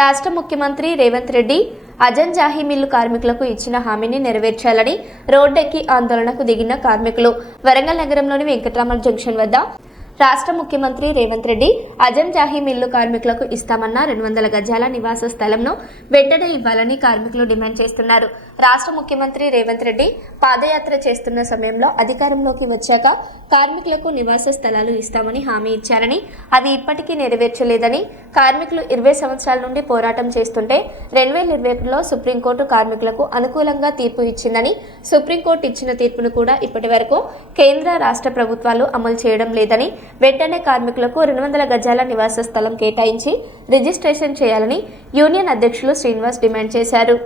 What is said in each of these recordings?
రాష్ట్ర ముఖ్యమంత్రి రేవంత్ రెడ్డి అజంజాహి మిల్లు కార్మికులకు ఇచ్చిన హామీని నెరవేర్చాలని రోడ్డెక్కి ఆందోళనకు దిగిన కార్మికులు వరంగల్ నగరంలోని వెంకటరామల జంక్షన్ వద్ద రాష్ట్ర ముఖ్యమంత్రి రేవంత్ రెడ్డి అజంజాహి మిల్లు కార్మికులకు ఇస్తామన్న 200 గజాల నివాస స్థలంను వెంటనే ఇవ్వాలని కార్మికులు డిమాండ్ చేస్తున్నారు. రాష్ట్ర ముఖ్యమంత్రి రేవంత్ రెడ్డి పాదయాత్ర చేస్తున్న సమయంలో అధికారంలోకి వచ్చాక కార్మికులకు నివాస స్థలాలు ఇస్తామని హామీ ఇచ్చారని, అది ఇప్పటికీ నెరవేర్చలేదని, కార్మికులు 20 సంవత్సరాల నుండి పోరాటం చేస్తుంటే 2021లో సుప్రీంకోర్టు కార్మికులకు అనుకూలంగా తీర్పు ఇచ్చిందని, సుప్రీంకోర్టు ఇచ్చిన తీర్పును కూడా ఇప్పటి వరకు కేంద్ర రాష్ట్ర ప్రభుత్వాలు అమలు చేయడం లేదని, వెంటనే కార్మికులకు 200 గజాల నివాస స్థలం కేటాయించి రిజిస్ట్రేషన్ చేయాలని యూనియన్ అధ్యక్షులు శ్రీనివాస్ డిమాండ్ చేశారు.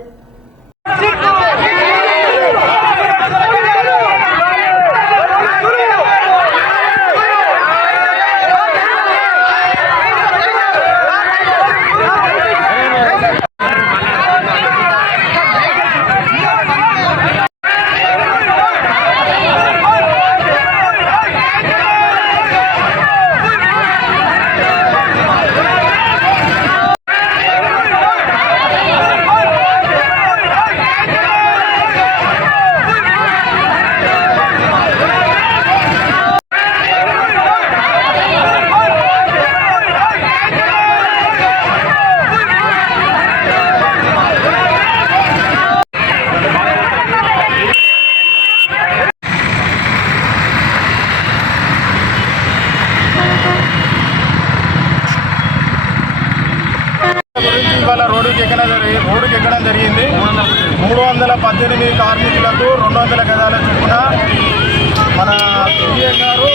ఇవాళ రోడ్డుకి ఎక్కడం జరిగింది. 318 కార్మికులకు 200 గజాల చొప్పున మన సీఎం గారు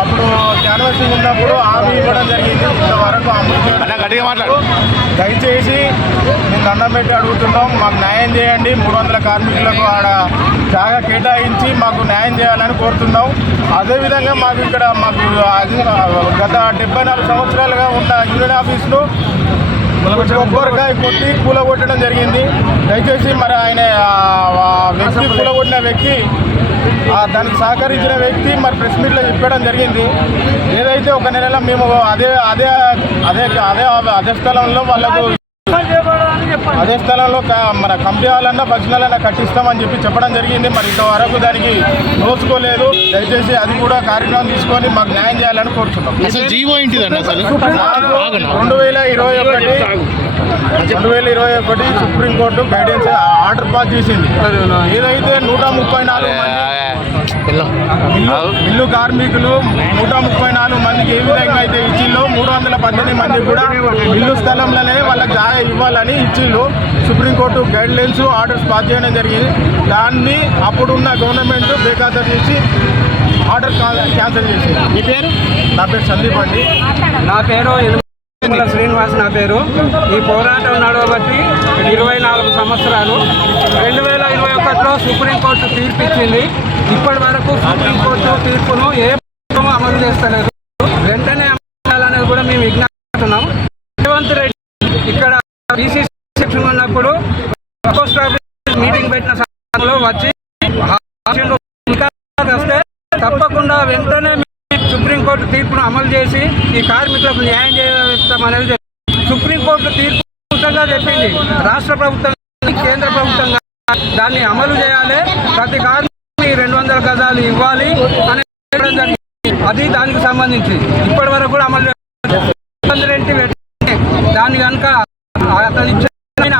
అప్పుడు క్యాన్వాసింగ్ ఉన్నప్పుడు హామీ ఇవ్వడం జరిగింది. ఇంతవరకు అమలు దయచేసి మేము దండం పెట్టి అడుగుతున్నాం, మాకు న్యాయం చేయండి. 300 కార్మికులకు ఆడ జాగా కేటాయించి మాకు న్యాయం చేయాలని కోరుతున్నాం. అదేవిధంగా మాకు గత 74 సంవత్సరాలుగా ఉన్న యూనియన్ ఆఫీసులు కొబ్బరికాయ కొట్టి కూలగొట్టడం జరిగింది. దయచేసి మరి ఆయన వ్యక్తి కూలగొట్టిన వ్యక్తి దానికి సహకరించిన వ్యక్తి మరి ప్రెస్ మీట్లో చెప్పడం జరిగింది. ఏదైతే ఒక నెలలో మేము అదే స్థలంలో వాళ్ళకు అదే స్థలంలో మన కంపెనీ వాళ్ళన్నా పర్సనల్ కట్టిస్తామని చెప్పడం జరిగింది. మరి ఇంతవరకు దానికి నోచుకోలేదు. దయచేసి అది కూడా కార్యక్రమం తీసుకొని మాకు న్యాయం చేయాలని కోరుతున్నాం. 2021 సుప్రీంకోర్టు గైడెన్స్ ఆర్డర్ పాస్ చేసింది. ఏదైతే 134 మిల్లు కార్మికులు 134 మందికి ఏ విధంగా అయితే ఇచ్చిల్లో 318 మందికి కూడా మిల్లు స్థలంలోనే వాళ్ళకి జాగా ఇవ్వాలని ఇచ్చిళ్ళు. Supreme court guidelines orders pass చేయడం జరిగింది. దాన్ని అప్పుడున్న గవర్నమెంట్ బేఖాతరు చేసి ఆర్డర్ క్యాన్సిల్ చేసింది. మీ పేరు? నా పేరు సందీప్ అండి. నా పేరు శ్రీనివాస్. నా పేరు. ఈ పోరాటం నడవబట్టి 24 సంవత్సరాలు. 2021లో సుప్రీంకోర్టు తీర్పు ఇచ్చింది. ఇప్పటి వరకు సుప్రీంకోర్టు తీర్పును ఏ అమలు చేస్తలేదు. వెంటనే అమలు చేయాలనేది కూడా మేము విజ్ఞాపిస్తున్నాం. రేవంత్ రెడ్డి ఇక్కడ బీసీసీ సెక్షన్ ఉన్నప్పుడు మీటింగ్ పెట్టిన సమయంలో వచ్చి వస్తే తప్పకుండా వెంటనే సుప్రీంకోర్టు తీర్పును అమలు చేసి ఈ కార్మికులకు న్యాయం చేస్తామనేది సుప్రీంకోర్టు తీర్పు చెప్పింది. రాష్ట్ర ప్రభుత్వం కేంద్ర ప్రభుత్వం దాన్ని అమలు చేయాలి. ప్రతి కార్మికుడికి 200 గజాలు ఇవ్వాలి అని చెప్పడం జరిగింది. అది దానికి సంబంధించి ఇప్పటి వరకు కూడా అమలు దాన్ని కనుక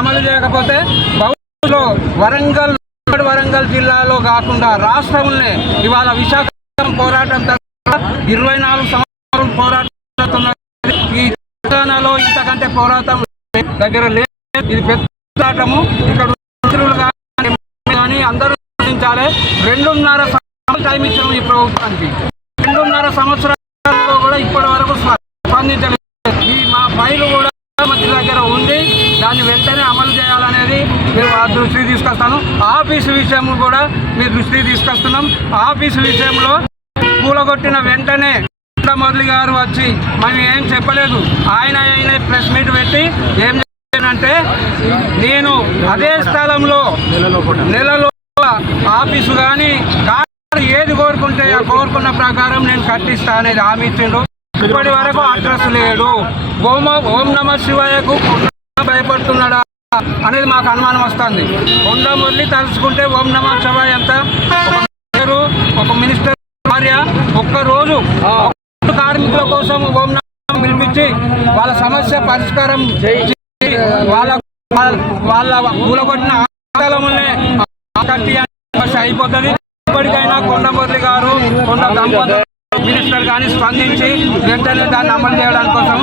అమలు చేయకపోతే భవిష్యత్తులో వరంగల్ జిల్లాలో కాకుండా రాష్ట్రంలో ఇవాళ విశాఖపట్నం పోరాటం 24 సంవత్సరాలు పోరాటం ఈ తెలంగాణలో ఇంతకంటే పోరాటం దగ్గర లేదు. ఇది పెద్ద పోరాటము. ఇక్కడ కానీ అందరూ గుర్తించాలి. 2.5 సంవత్సరాలు టైం ఇచ్చాము ఈ ప్రభుత్వానికి. 2.5 సంవత్సరాల్లో కూడా ఇప్పటి వరకు స్పందించలేదు. ఈ మా ఫైలు కూడా మంత్రి దగ్గర ఉంది. దాన్ని వెంటనే అమలు చేయాలనేది మీరు దృష్టికి తీసుకొస్తాను. ఆఫీసు విషయం కూడా మీ దృష్టికి తీసుకొస్తున్నాం. ఆఫీసు విషయంలో కూలగొట్టిన వెంటనే మురళి గారు వచ్చి మనం ఏం చెప్పలేదు. ఆయన ప్రెస్ మీట్ పెట్టి ఏం చెప్పానంటే, నేను అదే స్థలంలో నెలలో ఆఫీసు కానీ ఏది కోరుకుంటే ఆ కోరుకున్న ప్రకారం నేను కట్టిస్తా అనేది హామీ ఇచ్చిండు. ఇప్పటి వరకు అడ్రస్ లేడు. ఓం నమ శివాయకు భయపడుతున్నాడా అనేది మాకు అనుమానం వస్తుంది. కొండ మురళి తలుచుకుంటే ఓం నమః శివాయ ఎంత ఒక మినిస్టర్ భార్య ఒక్కరోజు కార్మికుల కోసం ఓం నమః పిలిపించి వాళ్ళ సమస్య పరిష్కారం చేసి వాళ్ళ కూలగొట్టిన ఆటలమునే అయిపోతుంది. ఇప్పటికైనా కొండ మురళి గారు కొండ దంపతులు మినిస్టర్ కానీ స్పందించి వెంటనే దాన్ని అమలు చేయడానికి కోసం